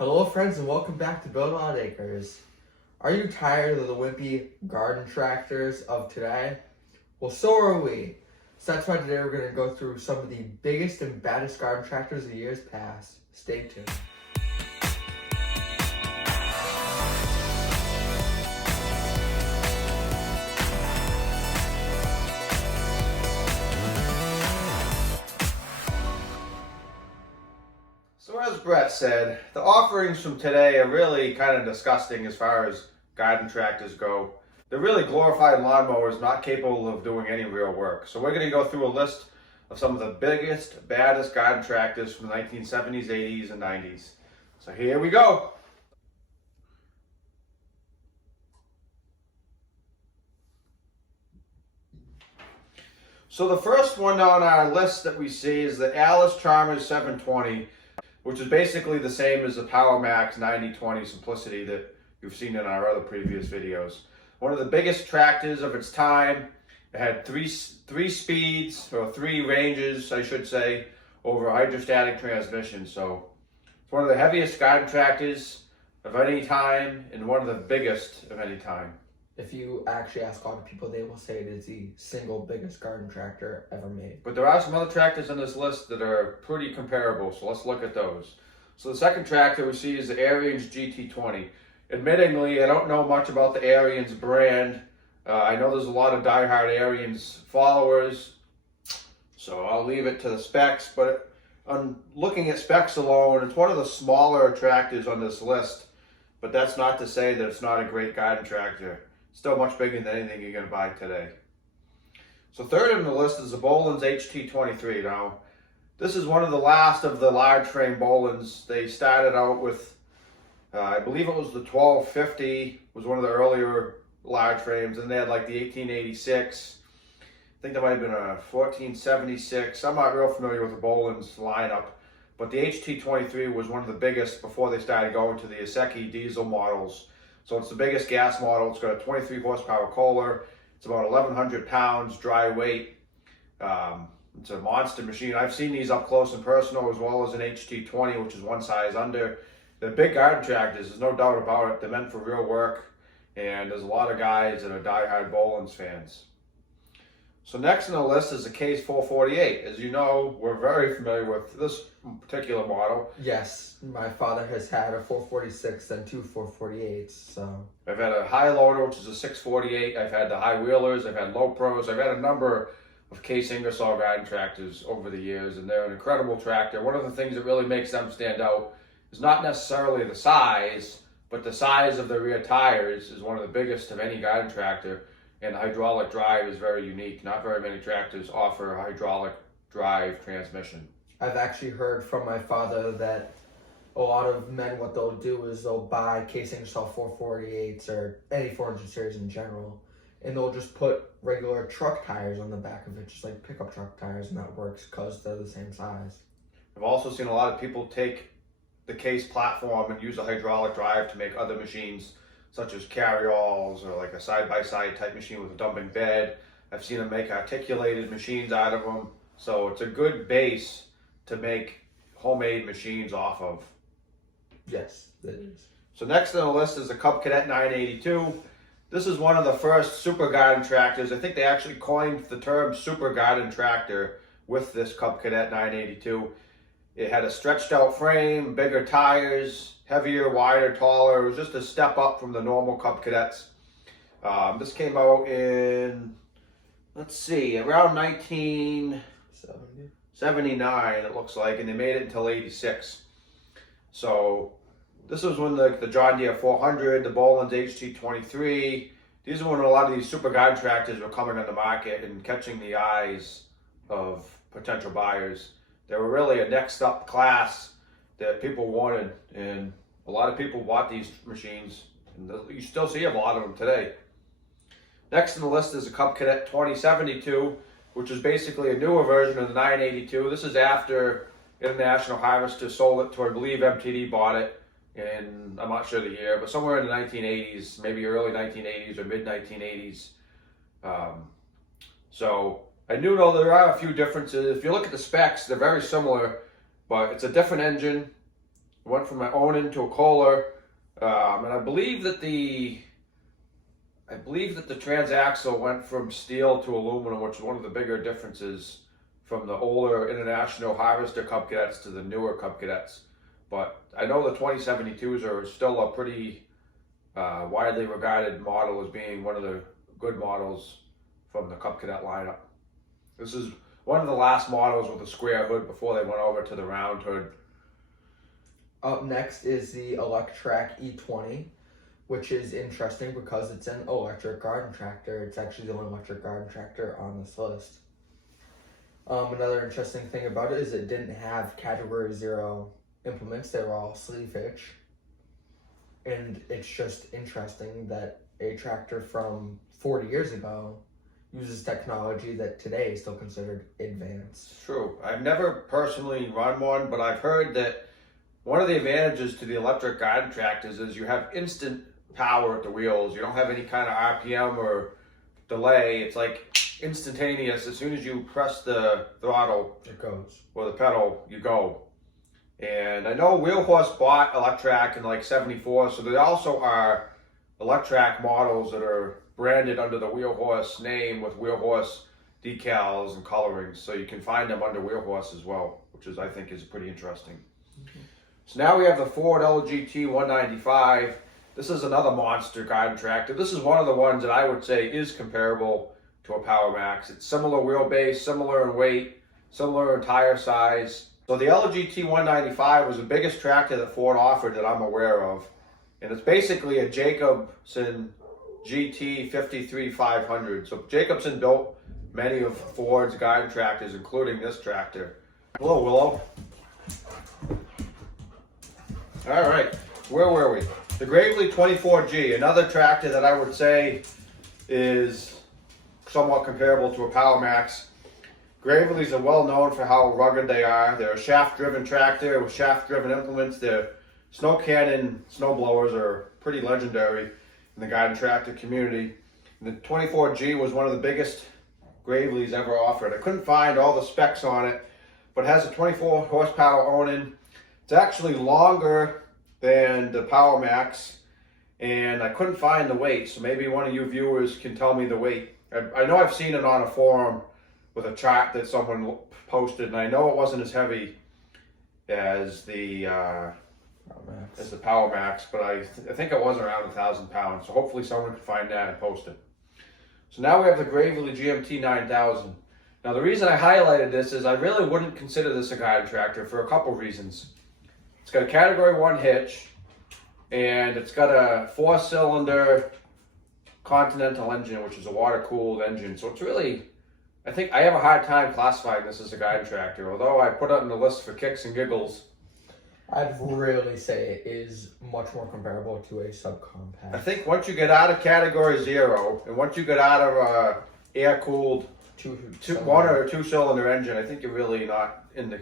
Hello friends and welcome back to Build On Acres. Are you tired of the wimpy garden tractors of today? Well, so are we. So that's why today we're going to go through some of the biggest and baddest garden tractors of years past. Stay tuned. So as Brett said, the offerings from today are really kind of disgusting as far as garden tractors go. They're really glorified lawnmowers not capable of doing any real work. So we're going to go through a list of some of the biggest, baddest garden tractors from the 1970s, 80s, and 90s. So here we go. So the first one on our list that we see is the Allis Chalmers 720. Which is basically the same as the PowerMax 9020 Simplicity that you've seen in our other previous videos. One of the biggest tractors of its time. It had three speeds, or three ranges, I should say, over hydrostatic transmission. So it's one of the heaviest garden tractors of any time and one of the biggest of any time. If you actually ask a lot of people, they will say it is the single biggest garden tractor ever made. But there are some other tractors on this list that are pretty comparable, so let's look at those. So the second tractor we see is the Ariens GT20. Admittingly, I don't know much about the Ariens brand. I know there's a lot of diehard Ariens followers, so I'll leave it to the specs. But on looking at specs alone, it's one of the smaller tractors on this list. But that's not to say that it's not a great garden tractor. Still much bigger than anything you're going to buy today. So third on the list is the Bolens HT23. Now, this is one of the last of the large frame Bolens. They started out with, I believe it was the 1250, was one of the earlier large frames. And they had like the 1886. I think there might have been a 1476. I'm not real familiar with the Bolens lineup. But the HT23 was one of the biggest before they started going to the Iseki diesel models. So it's the biggest gas model. It's got a 23 horsepower Kohler. It's about 1,100 pounds dry weight. It's a monster machine. I've seen these up close and personal, as well as an HT20, which is one size under. They're big garden tractors, there's no doubt about it. They're meant for real work. And there's a lot of guys that are diehard Bolens fans. So next on the list is the Case 448. As you know, we're very familiar with this particular model. Yes, my father has had a 446 and two 448s, so. I've had a high loader, which is a 648. I've had the high wheelers. I've had low pros. I've had a number of Case Ingersoll garden tractors over the years, and they're an incredible tractor. One of the things that really makes them stand out is not necessarily the size, but the size of the rear tires is one of the biggest of any garden tractor. And the hydraulic drive is very unique. Not very many tractors offer a hydraulic drive transmission. I've actually heard from my father that a lot of men, what they'll do is they'll buy Case Ingersoll 448s or any 400 series in general, and they'll just put regular truck tires on the back of it, just like pickup truck tires, and that works because they're the same size. I've also seen a lot of people take the Case platform and use a hydraulic drive to make other machines, such as carryalls or like a side-by-side type machine with a dumping bed. I've seen them make articulated machines out of them. So it's a good base to make homemade machines off of. Yes, it is. So next on the list is the Cub Cadet 982. This is one of the first super garden tractors. I think they actually coined the term super garden tractor with this Cub Cadet 982. It had a stretched out frame, bigger tires, heavier, wider, taller. It was just a step up from the normal Cub Cadets. This came out in, let's see, around 1979, it looks like, and they made it until 86. So this was when the John Deere 400, the Bolens HT23, these are when a lot of these super garden tractors were coming on the market and catching the eyes of potential buyers. They were really a next up class that people wanted, and a lot of people bought these machines, and you still see a lot of them today. Next on the list is the Cub Cadet 2072, which is basically a newer version of the 982. This is after International Harvester sold it to, I believe MTD bought it, and I'm not sure the year, but somewhere in the 1980s, maybe early 1980s or mid 1980s. So I do know there are a few differences. If you look at the specs, they're very similar, but it's a different engine went from my Onan to a Kohler, and I believe that the transaxle went from steel to aluminum, which is one of the bigger differences from the older International Harvester Cub Cadets to the newer Cub Cadets. But I know the 2072s are still a pretty widely regarded model as being one of the good models from the Cub Cadet lineup. This is one of the last models with a square hood before they went over to the round hood. Up next is the Electrak E20, which is interesting because it's an electric garden tractor. It's actually the only electric garden tractor on this list. Another interesting thing about it is it didn't have Category 0 implements. They were all sleeve hitch. And it's just interesting that a tractor from 40 years ago uses technology that today is still considered advanced. True. I've never personally run one, but I've heard that one of the advantages to the electric garden tractors is you have instant power at the wheels. You don't have any kind of RPM or delay. It's like instantaneous. As soon as you press the throttle, it goes, or the pedal, you go. And I know Wheel Horse bought Electrak in like 74, so there also are Electrak models that are branded under the Wheel Horse name with Wheel Horse decals and colorings, so you can find them under Wheel Horse as well, which is, I think, is pretty interesting. So now we have the Ford LGT195. This is another monster garden tractor. This is one of the ones that I would say is comparable to a Power Max. It's similar wheelbase, similar in weight, similar in tire size. So the LGT195 was the biggest tractor that Ford offered that I'm aware of. And it's basically a Jacobsen GT53 500. So Jacobsen built many of Ford's garden tractors, including this tractor. Hello, Willow. All right, where were we? The Gravely 24G, another tractor that I would say is somewhat comparable to a Power Max. Gravely's are well known for how rugged they are. They're a shaft-driven tractor with shaft-driven implements. Their snow cannon snow blowers are pretty legendary in the garden tractor community. And the 24G was one of the biggest Gravely's ever offered. I couldn't find all the specs on it, but it has a 24 horsepower Onan. It's actually longer than the Power Max, and I couldn't find the weight, so maybe one of you viewers can tell me the weight. I know I've seen it on a forum with a chart that someone posted, and I know it wasn't as heavy as the Power Max, but I think it was around 1,000 pounds, so hopefully someone can find that and post it. So now we have the Gravely GMT 9000. Now the reason I highlighted this is I really wouldn't consider this a garden tractor for a couple reasons. It's got a Category 1 hitch, and it's got a 4-cylinder Continental engine, which is a water-cooled engine. So it's really, I think I have a hard time classifying this as a garden tractor, although I put it on the list for kicks and giggles. I'd really say it is much more comparable to a subcompact. I think once you get out of Category 0, and once you get out of a air-cooled one or two-cylinder engine, I think you're really not in the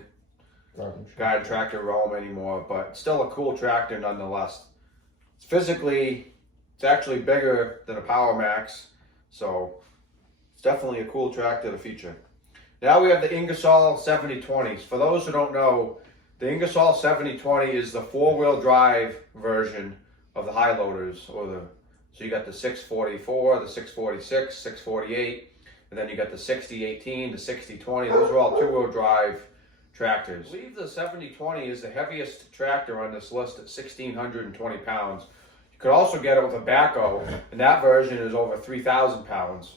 garden tractor realm anymore, but still a cool tractor nonetheless. It's physically, it's actually bigger than a Power Max, so it's definitely a cool tractor to feature. Now we have the Ingersoll 7020s. For those who don't know, the Ingersoll 7020 is the 4-wheel drive version of the high loaders, so you got the 644, the 646, 648, and then you got the 6018, the 6020. Those are all 2-wheel drive tractors. I believe the 7020 is the heaviest tractor on this list at 1,620 pounds. You could also get it with a backhoe, and that version is over 3,000 pounds.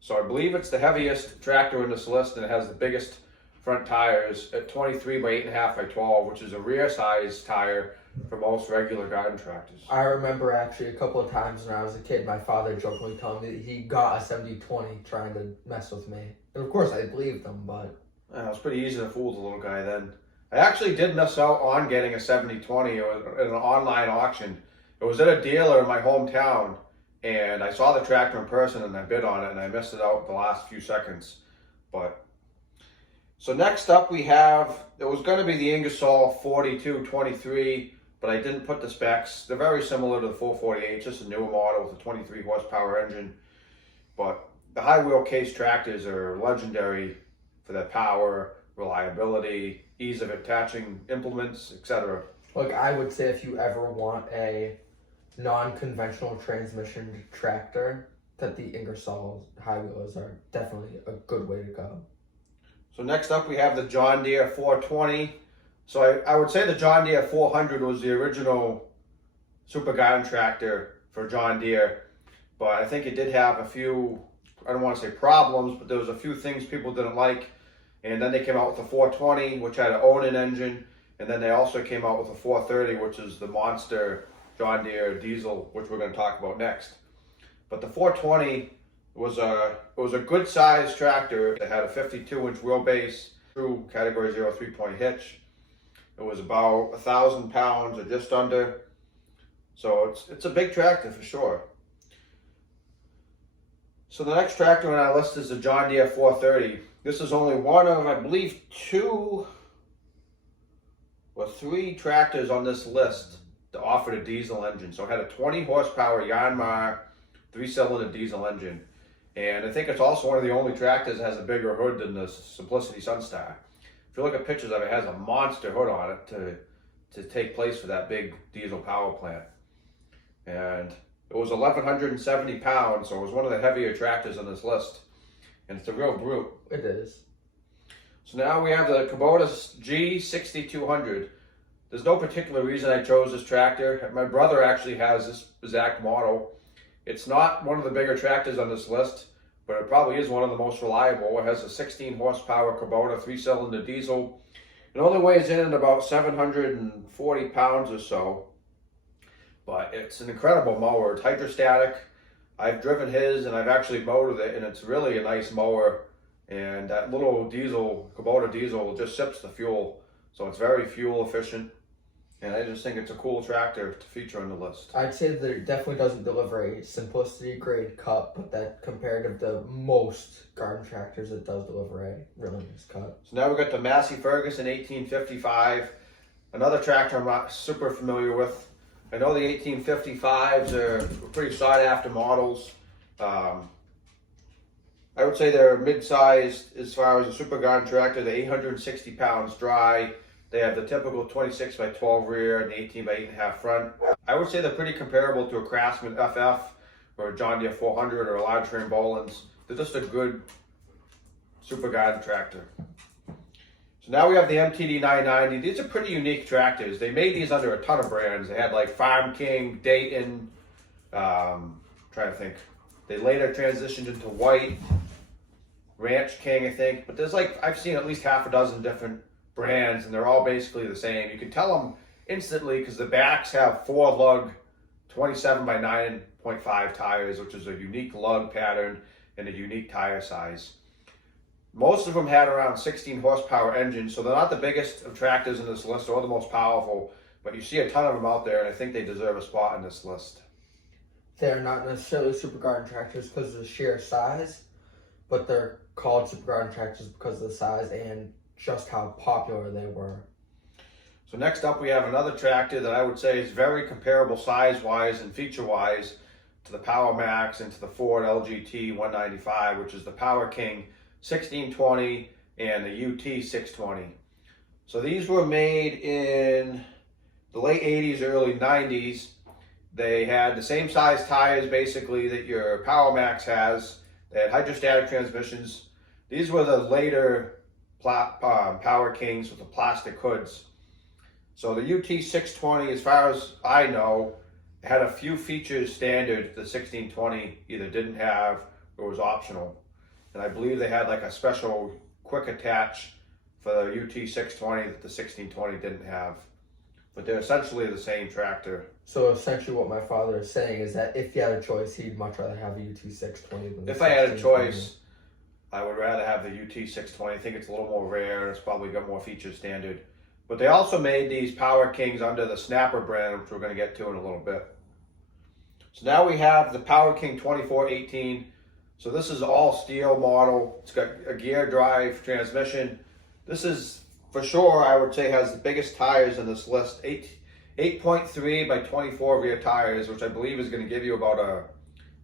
So I believe it's the heaviest tractor in this list, and it has the biggest front tires at 23 by 8.5 by 12, which is a rear size tire for most regular garden tractors. I remember actually a couple of times when I was a kid, my father jokingly telling me that he got a 7020 trying to mess with me. And of course I believed him, but it was pretty easy to fool the little guy then. I actually did miss out on getting a 7020 in an online auction. It was at a dealer in my hometown, and I saw the tractor in person and I bid on it, and I missed it out the last few seconds. So next up we have, it was going to be the Ingersoll 4223, but I didn't put the specs. They're very similar to the 448, just a newer model with a 23 horsepower engine. But the high wheel case tractors are legendary for their power, reliability, ease of attaching implements, etc. Like, I would say if you ever want a non-conventional transmission tractor, that the Ingersoll high wheelers are definitely a good way to go. So next up we have the John Deere 420. So I would say the John Deere 400 was the original super garden tractor for John Deere, but I think it did have a few, I don't want to say problems, but there was a few things people didn't like. And then they came out with the 420, which had an Onan engine, and then they also came out with the 430, which is the monster John Deere diesel, which we're going to talk about next. But the 420 was a good sized tractor. It had a 52-inch wheelbase, true category 0 3-point hitch. It was about 1,000 pounds or just under. So it's a big tractor for sure. So the next tractor on our list is the John Deere 430. This is only one of, I believe, 2 or 3 tractors on this list that offered a diesel engine. So it had a 20 horsepower Yanmar 3-cylinder diesel engine. And I think it's also one of the only tractors that has a bigger hood than the Simplicity Sunstar. If you look at pictures of it, it has a monster hood on it to take place for that big diesel power plant. And it was 1,170 pounds, so it was one of the heavier tractors on this list. And it's a real brute. It is. So now we have the Kubota G6200. There's no particular reason I chose this tractor. My brother actually has this exact model. It's not one of the bigger tractors on this list, but it probably is one of the most reliable. It has a 16 horsepower Kubota 3-cylinder diesel. It only weighs in at about 740 pounds or so, but it's an incredible mower. It's hydrostatic. I've driven his and I've actually mowed with it, and it's really a nice mower. And that little diesel, Kubota diesel, just sips the fuel. So it's very fuel efficient. And I just think it's a cool tractor to feature on the list. I'd say that it definitely doesn't deliver a simplicity grade cut, but that compared to most garden tractors, it does deliver a really nice cut. So now we've got the Massey Ferguson 1855, another tractor I'm not super familiar with. I know the 1855s are pretty sought after models. I would say they're mid-sized as far as a super garden tractor. They're 860 pounds dry. They have the typical 26 by 12 rear and the 18 by 8.5 front. I would say they're pretty comparable to a Craftsman FF or a John Deere 400 or a large frame Bolens. They're just a good super garden tractor. So now we have the MTD 990. These are pretty unique tractors. They made these under a ton of brands. They had like Farm King, Dayton, trying to think. They later transitioned into White, Ranch King, I think. But there's like, I've seen at least half a dozen different brands, and they're all basically the same. You can tell them instantly because the backs have 4 lug 27 by 9.5 tires, which is a unique lug pattern and a unique tire size. Most of them had around 16 horsepower engines, so they're not the biggest of tractors in this list or the most powerful, but you see a ton of them out there, and I think they deserve a spot in this list. They're not necessarily super garden tractors because of the sheer size, but they're called super garden tractors because of the size and just how popular they were. So next up we have another tractor that I would say is very comparable size-wise and feature-wise to the Power Max and to the Ford LGT 195, which is the Powerking 1620 and the UT 620. So these were made in the late 80s, early 90s. They had the same size tires basically that your Power Max has. They had hydrostatic transmissions. These were the later Power Kings with the plastic hoods. So the UT 620, as far as I know, had a few features standard the 1620 either didn't have or was optional. And I believe they had like a special quick attach for the UT 620 that the 1620 didn't have. But they're essentially the same tractor. So essentially what my father is saying is that if he had a choice, he'd much rather have a UT 620 than the If I had a 1620. choice, I would rather have the UT 620. I think it's a little more rare. It's probably got more features standard. But they also made these Power Kings under the Snapper brand, which we're going to get to in a little bit. So now we have the Power King 2418. So this is all steel model. It's got a gear drive transmission. This is, for sure, I would say has the biggest tires in this list. 8.3 by 24 rear tires, which I believe is going to give you about a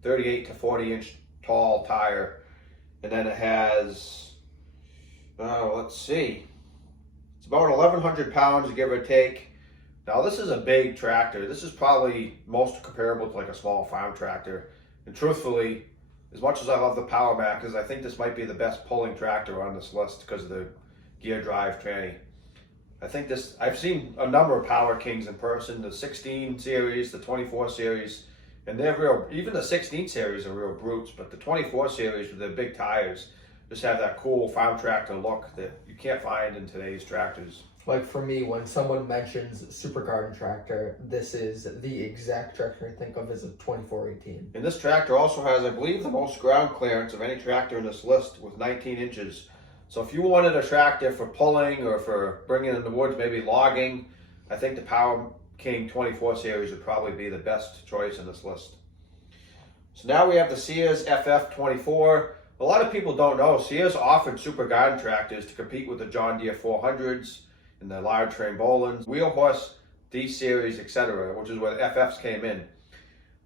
38 to 40 inch tall tire. And then it has, let's see, it's about 1,100 pounds, give or take. Now this is a big tractor. This is probably most comparable to like a small farm tractor. And truthfully, as much as I love the Power Maxes, I think this might be the best pulling tractor on this list because of the gear drive tranny. I think this, I've seen a number of Power Kings in person, the 16 series, the 24 series, and they're real, even the 16 series are real brutes, but the 24 series with their big tires just have that cool farm tractor look that you can't find in today's tractors. Like for me, when someone mentions Super Garden Tractor, this is the exact tractor I think of as a 2418. And this tractor also has, I believe, the most ground clearance of any tractor in this list with 19 inches. So if you wanted a tractor for pulling or for bringing in the woods, maybe logging, I think the Powerking 24 series would probably be the best choice in this list. So now we have the Sears FF24. A lot of people don't know, Sears offered Super Garden tractors to compete with the John Deere 400s and the large frame Bolens, Wheel Horse, D-Series, etc., which is where the FFs came in.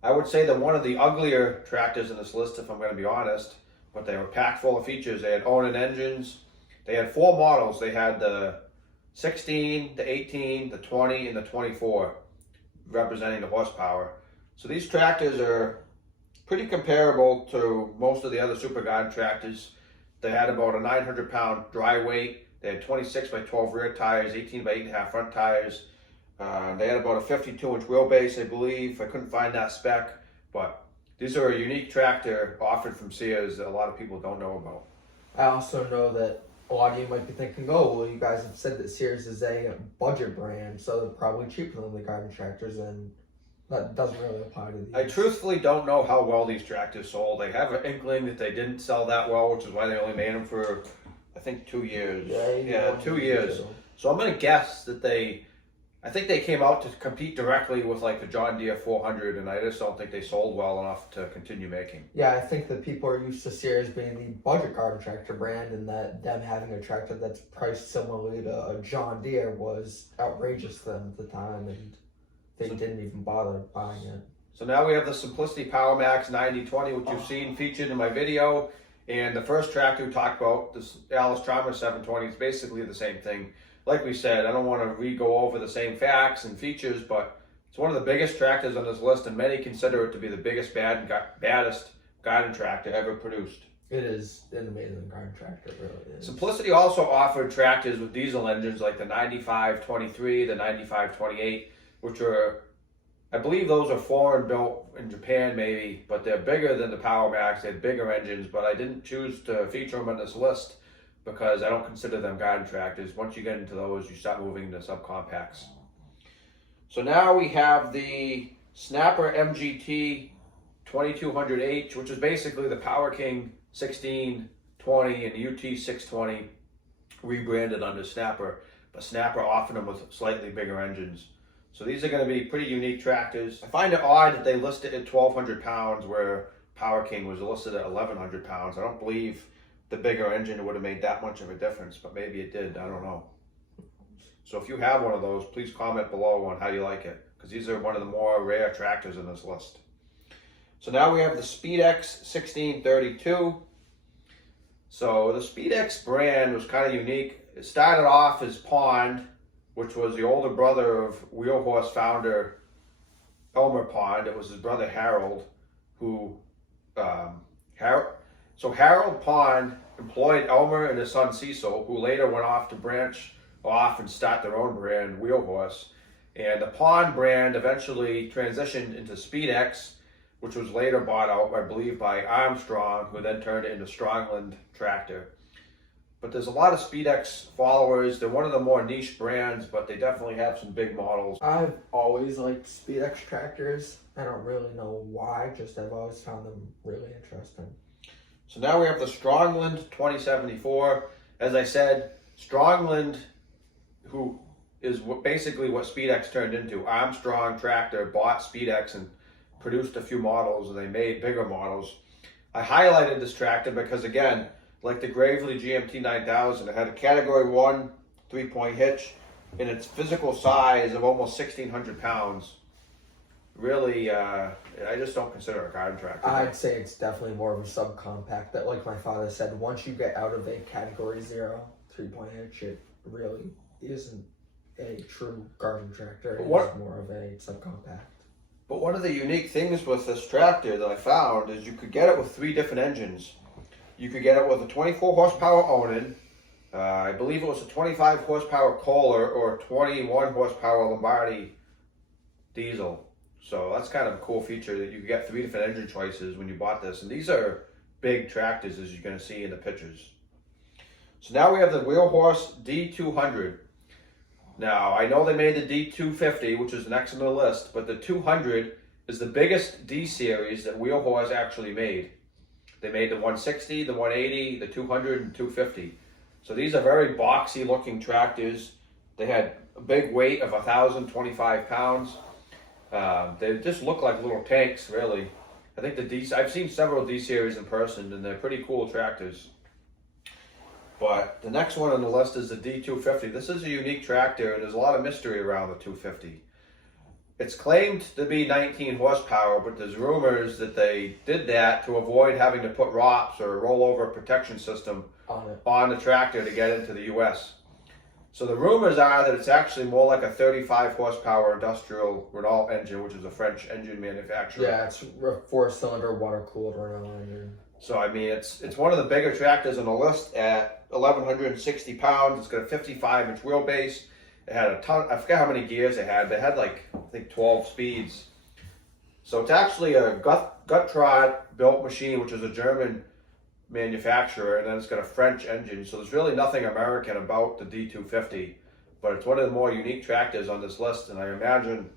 I would say that one of the uglier tractors in this list, if I'm going to be honest, but they were packed full of features. They had Onan engines. They had 4 models. They had the 16, the 18, the 20, and the 24, representing the horsepower. So these tractors are pretty comparable to most of the other Super Garden tractors. They had about a 900-pound dry weight. They had 26 by 12 rear tires, 18 by 8.5 front tires. They had about a 52-inch wheelbase, I believe. I couldn't find that spec, but these are a unique tractor offered from Sears that a lot of people don't know about. I also know that a lot of you might be thinking, oh, well, you guys have said that Sears is a budget brand, so they're probably cheaper than the garden tractors, and that doesn't really apply to these. I truthfully don't know how well these tractors sold. I have an inkling that they didn't sell that well, which is why they only made them for, I think, 2 years. Yeah, 2 years. So I'm going to guess that I think they came out to compete directly with like the John Deere 400, and I just don't think they sold well enough to continue making. Yeah, I think that people are used to Sears being the budget garden tractor brand, and that them having a tractor that's priced similarly to a John Deere was outrageous to them at the time, and they didn't even bother buying it. So now we have the Simplicity Power Max 9020, which you've seen featured in my video. And the first tractor we talked about, this Allis Chalmers 720, is basically the same thing. Like we said, I don't want to re-go over the same facts and features, but it's one of the biggest tractors on this list, and many consider it to be the biggest, baddest garden tractor ever produced. It is an amazing garden tractor, it really is. Simplicity also offered tractors with diesel engines like the 9523, the 9528, which are, I believe those are foreign built in Japan maybe, but they're bigger than the Power Max. They had bigger engines, but I didn't choose to feature them on this list because I don't consider them garden tractors. Once you get into those, you start moving into subcompacts. So now we have the Snapper MGT 2200H, which is basically the Powerking 1620 and the UT 620 rebranded under Snapper, but Snapper offered them with slightly bigger engines. So these are going to be pretty unique tractors. I find it odd that they listed at 1,200 pounds where Powerking was listed at 1,100 pounds. I don't believe the bigger engine would have made that much of a difference, but maybe it did. I don't know. So if you have one of those, please comment below on how you like it, because these are one of the more rare tractors in this list. So now we have the Speedex 1632. So the Speedex brand was kind of unique. It started off as Pond, which was the older brother of Wheel Horse founder Elmer Pond. It was his brother Harold, who Harold Pond employed Elmer and his son Cecil, who later went off to branch off and start their own brand, Wheel Horse. And the Pond brand eventually transitioned into Speedex, which was later bought out, I believe, by Armstrong, who then turned it into Strongland tractor. But there's a lot of Speedex followers. They're one of the more niche brands, but they definitely have some big models. I've always liked Speedex tractors. I don't really know why, just I've always found them really interesting. So now we have the Strongland 2074. As I said, Strongland, who is basically what Speedex turned into. Armstrong Tractor bought Speedex and produced a few models, and they made bigger models. I highlighted this tractor because, again, like the Gravely GMT 9000, it had a Category 1 3-point hitch in its physical size of almost 1,600 pounds. Really, I just don't consider it a garden tractor. I'd say it's definitely more of a subcompact that, like my father said, once you get out of a Category 0 3-point hitch, it really isn't a true garden tractor. It's more of a subcompact. But one of the unique things with this tractor that I found is you could get it with 3 different engines. You could get it with a 24 horsepower Onan, I believe it was a 25 horsepower Kohler, or a 21 horsepower Lombardi diesel. So that's kind of a cool feature that you could get 3 different engine choices when you bought this. And these are big tractors, as you're going to see in the pictures. So now we have the Wheelhorse D200. Now, I know they made the D250, which is next on the list, but the 200 is the biggest D series that Wheelhorse actually made. They made the 160, the 180, the 200, and 250. So these are very boxy looking tractors. They had a big weight of 1,025 pounds. They just look like little tanks, really. I think I've seen several D series in person, and they're pretty cool tractors. But the next one on the list is the D250. This is a unique tractor, and there's a lot of mystery around the 250. It's claimed to be 19 horsepower, but there's rumors that they did that to avoid having to put ROPS, or a rollover protection system, on the tractor to get into the US. So the rumors are that it's actually more like a 35 horsepower industrial Renault engine, which is a French engine manufacturer. Yeah, it's a 4-cylinder water-cooled Renault engine. So I mean, it's one of the bigger tractors on the list at 1,160 pounds. It's got a 55-inch wheelbase. It had a ton. I forget how many gears it had. They had like, I think, 12 speeds. So it's actually a Gut built machine, which is a German manufacturer, and then it's got a French engine. So there's really nothing American about the D250, but it's one of the more unique tractors on this list, and I imagine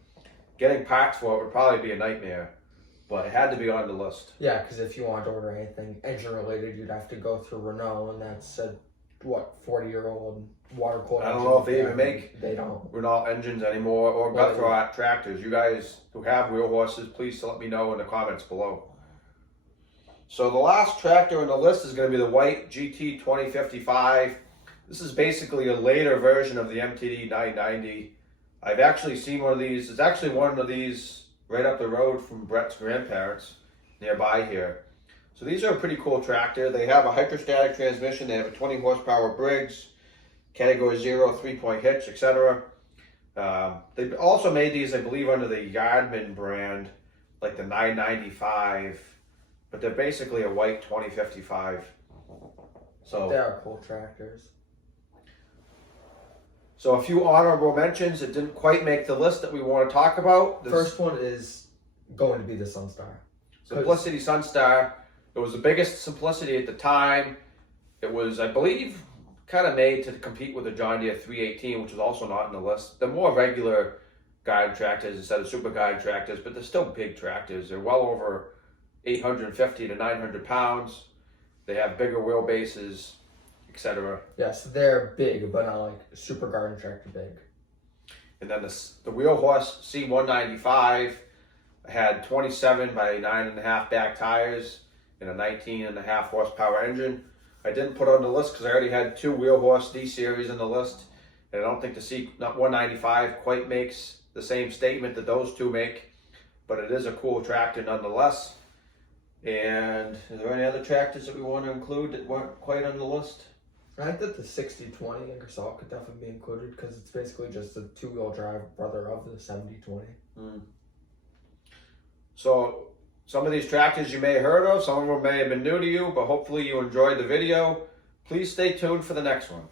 getting parts for it would probably be a nightmare. But it had to be on the list. Yeah, because if you want to order anything engine related, you'd have to go through Renault, and that's a 40-year-old water cooled. I don't know if they even make Renault engines anymore, or gut tractors. You guys who have Wheelhorses, please let me know in the comments below. So the last tractor on the list is going to be the white GT2055. This is basically a later version of the MTD 990. I've actually seen one of these. There's actually one of these right up the road from Brett's grandparents nearby here. So these are a pretty cool tractor. They have a hydrostatic transmission. They have a 20 horsepower Briggs, category 0, 3-point hitch, etc. They also made these, I believe, under the Yardman brand, like the 995, but they're basically a white 2055. So they are cool tractors. So a few honorable mentions that didn't quite make the list that we want to talk about. First one is going to be the Sunstar. Simplicity Sunstar. It was the biggest Simplicity at the time. It was, I believe, kind of made to compete with the John Deere 318, which is also not on the list. They're more regular guide tractors instead of super guide tractors, but they're still big tractors. They're well over 850 to 900 pounds. They have bigger wheelbases, etc. Yes, they're big, but not like super garden tractor big. And then the Wheelhorse C195 had 27 by 9.5 back tires and a 19.5 horsepower engine. I didn't put it on the list because I already had 2 Wheelhorse D series on the list, and I don't think the C195 quite makes the same statement that those 2 make, but it is a cool tractor nonetheless. And is there any other tractors that we want to include that weren't quite on the list? I think that the 6020 Ingersoll could definitely be included because it's basically just a 2-wheel drive brother of the 7020. So some of these tractors you may have heard of, some of them may have been new to you, but hopefully you enjoyed the video. Please stay tuned for the next one.